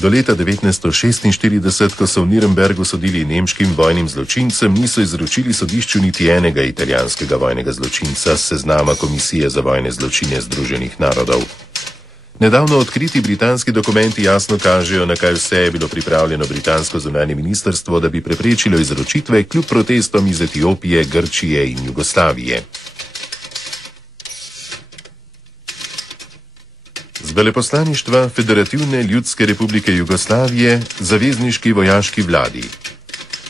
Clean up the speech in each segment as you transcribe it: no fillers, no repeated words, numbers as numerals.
Do leta 1946, ko so v Norimbergu sodili nemškim vojnim zločincem, niso izročili sodišču niti enega italijanskega vojnega zločinca s seznama Komisije za vojne zločine Združenih narodov. Nedavno odkriti britanski dokumenti jasno kažejo, na kaj vse je bilo pripravljeno britansko zunanje ministrstvo, da bi preprečilo izročitve kljub protestom iz Etiopije, Grčije in Jugoslavije. Z veleposlaništva Federativne ljudske republike Jugoslavije zavezniški vojaški vladi.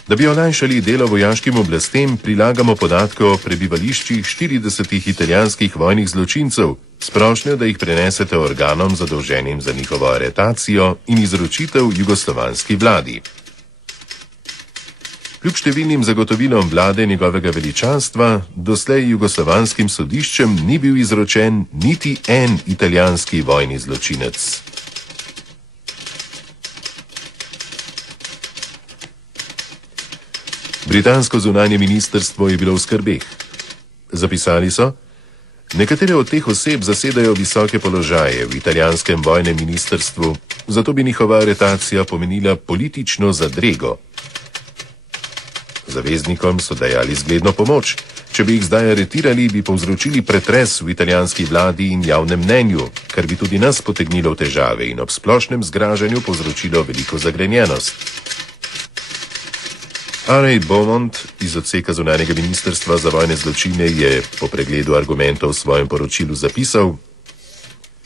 Da bi olajšali delo vojaškim oblastem, prilagamo podatke o prebivališčih 40 italijanskih vojnih zločincev, s prošnjo, da jih prenesete organom zadolženim za njihovo aretacijo in izročitev jugoslovanski vladi. Kljub številnim zagotovilom vlade njegovega veličanstva, doslej jugoslovanskim sodiščem ni bil izročen niti en italijanski vojni zločinec. Britansko zunanje ministrstvo je bilo v skrbeh. Zapisali so: nekatere od teh oseb zasedajo visoke položaje v italijanskem vojnem ministrstvu, zato bi njihova aretacija pomenila politično zadrego. Zaveznikom so dajali zgledno pomoč. Če bi jih zdaj aretirali, bi povzročili pretres v italijanski vladi in javnem mnenju, kar bi tudi nas potegnilo v težave in ob splošnem zgražanju povzročilo veliko zagrenjenost. R.A. Beaumont iz odseka zunanjega ministrstva za vojne zločine je po pregledu argumentov v svojem poročilu zapisal: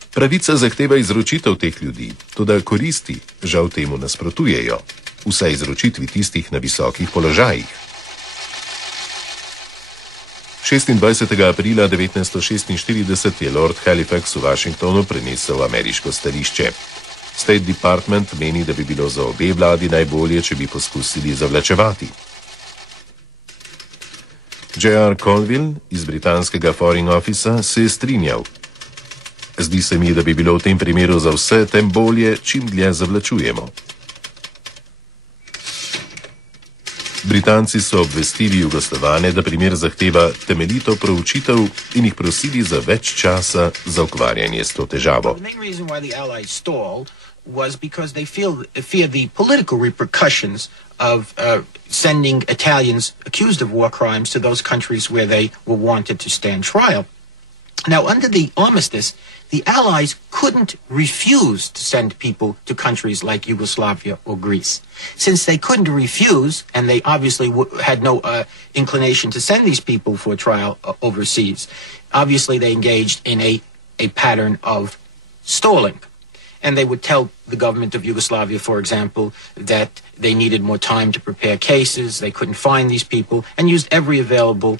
pravica zahteva izročitev teh ljudi, toda koristi žal temu nasprotujejo, vsaj izročitvi tistih na visokih položajih. 26. aprila 1946 je Lord Halifax v Washingtonu prenesel ameriško stališče. State Department meni, da bi bilo za obe vladi najbolje, če bi poskusili zavlačevati. J.R. Colville iz britanskega Foreign Officea se je strinjal: zdi se mi, da bi bilo v tem primeru za vse tem bolje, čim dlje zavlačujemo. Britanci so obvestili Jugoslovane, da primer zahteva temeljito proučitev in jih prosili za več časa za ukvarjanje s to težavo. Was because they fear the political repercussions of sending Italians accused of war crimes to those countries where they were wanted to stand trial. Now, under the armistice, the Allies couldn't refuse to send people to countries like Yugoslavia or Greece. Since they couldn't refuse, and they obviously had no inclination to send these people for trial overseas, obviously they engaged in a pattern of stalling. And they would tell the government of Yugoslavia, for example, that they needed more time to prepare cases, they couldn't find these people, and used every available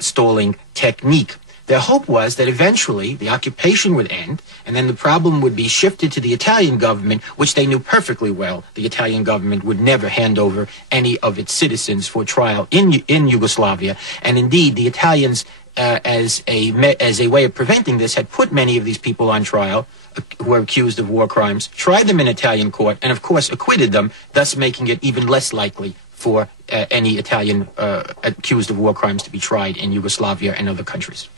stalling technique. Their hope was that eventually the occupation would end, and then the problem would be shifted to the Italian government, which they knew perfectly well. The Italian government would never hand over any of its citizens for trial in Yugoslavia. And indeed, the Italians, as a way of preventing this, had put many of these people on trial who were accused of war crimes, tried them in Italian court, and of course acquitted them, thus making it even less likely for any Italian accused of war crimes to be tried in Yugoslavia and other countries.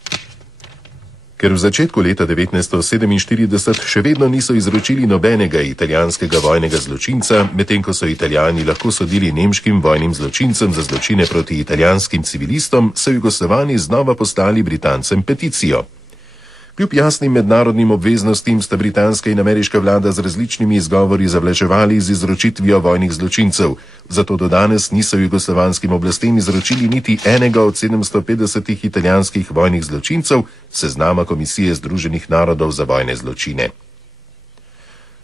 Ker v začetku leta 1947 še vedno niso izročili nobenega italijanskega vojnega zločinca, medtem ko so Italijani lahko sodili nemškim vojnim zločincem za zločine proti italijanskim civilistom, so Jugoslovani znova poslali Britancem peticijo. Kljub jasnim mednarodnim obveznostim sta britanska in ameriška vlada z različnimi izgovori zavlačevali z izročitvijo vojnih zločincev, zato do danes niso jugoslovanskim oblastem izročili niti enega od 750 italijanskih vojnih zločincev seznama Komisije Združenih narodov za vojne zločine.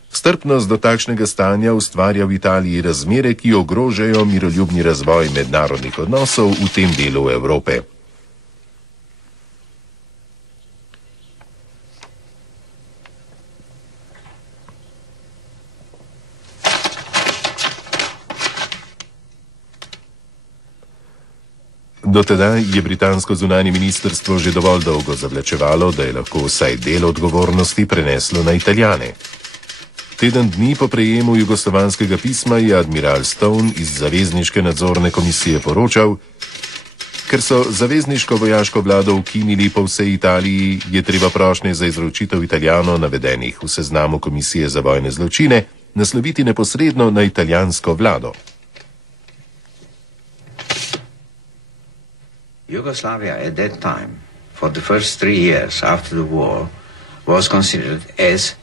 Strpnost do takšnega stanja ustvarja v Italiji razmere, ki ogrožajo miroljubni razvoj mednarodnih odnosov v tem delu Evrope. Do tedaj je britansko zunanje ministrstvo že dovolj dolgo zavlačevalo, da je lahko vsaj del odgovornosti preneslo na Italijane. Teden dni po prejemu jugoslovanskega pisma je admiral Stone iz Zavezniške nadzorne komisije poročal: ker so zavezniško vojaško vlado ukinili po vsej Italiji, je treba prošnje za izročitev Italijanov navedenih v seznamu Komisije za vojne zločine nasloviti neposredno na italijansko vlado. Yugoslavia at that time, for the first 3 years after the war, was considered as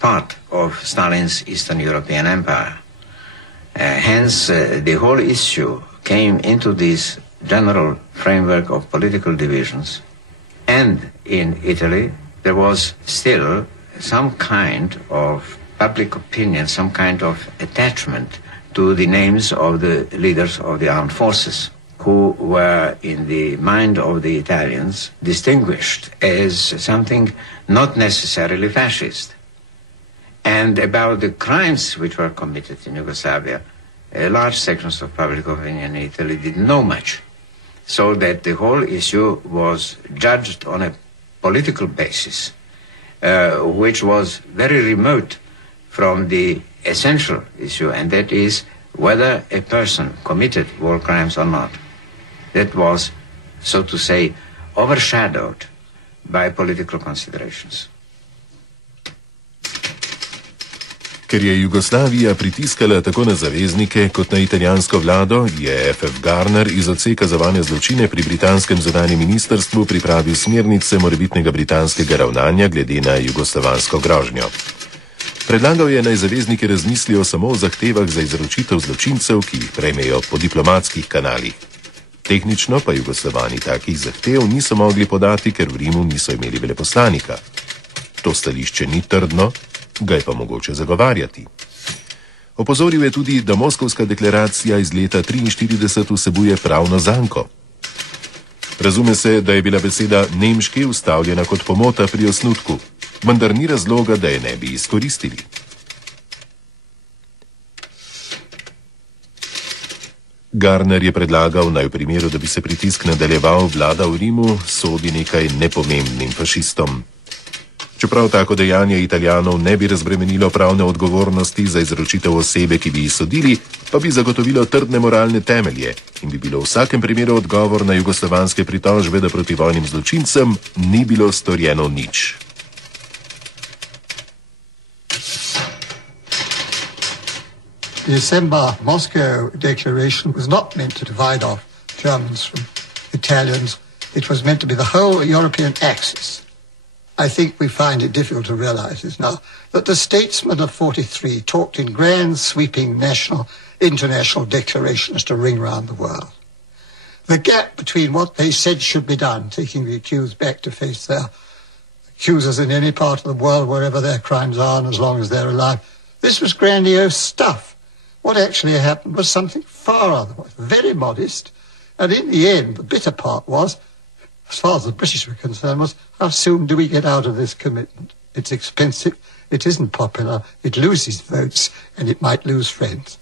part of Stalin's Eastern European Empire. Hence, the whole issue came into this general framework of political divisions. And in Italy, there was still some kind of public opinion, some kind of attachment to the names of the leaders of the armed forces, who were, in the mind of the Italians, distinguished as something not necessarily fascist. And about the crimes which were committed in Yugoslavia, large sections of public opinion in Italy didn't know much. So that the whole issue was judged on a political basis, which was very remote from the essential issue, and that is whether a person committed war crimes or not. That was, so to say, overshadowed by political considerations. Ker je Jugoslavija pritiskala tako na zaveznike kot na italijansko vlado, je F.F. Garner iz odseka za vojne zločine pri britanskem zunanjem ministrstvu pripravil smernice morebitnega britanskega ravnanja glede na jugoslovansko grožnjo. Predlagal je, naj zavezniki razmislijo samo o zahtevah za izročitev zločincev, ki jih prejmejo po diplomatskih kanalih. Tehnično pa Jugoslovani takih zahtev niso mogli podati, ker v Rimu niso imeli veleposlanika. To stališče ni trdno, ga je pa mogoče zagovarjati. Opozoril je tudi, da Moskovska deklaracija iz leta 1943 vsebuje pravno zanko. Razume se, da je bila beseda nemški vstavljena kot pomota pri osnutku, vendar ni razloga, da je ne bi izkoristili. Garner je predlagal, naj v primeru, da bi se pritisk nadaljeval, vlada v Rimu sodi nekaj nepomembnim fašistom. Čeprav tako dejanje Italijanov ne bi razbremenilo pravne odgovornosti za izročitev osebe, ki bi jih sodili, pa bi zagotovilo trdne moralne temelje in bi bilo v vsakem primeru odgovor na jugoslovanske pritožbe, da proti vojnim zločincem ni bilo storjeno nič. The December Moscow Declaration was not meant to divide off Germans from Italians. It was meant to be the whole European axis. I think we find it difficult to realize this now, that the statesmen of 43 talked in grand, sweeping national, international declarations to ring round the world. The gap between what they said should be done, taking the accused back to face their accusers in any part of the world, wherever their crimes are, and as long as they're alive, this was grandiose stuff. What actually happened was something far otherwise, very modest, and in the end, the bitter part was, as far as the British were concerned, was how soon do we get out of this commitment? It's expensive, it isn't popular, it loses votes, and it might lose friends.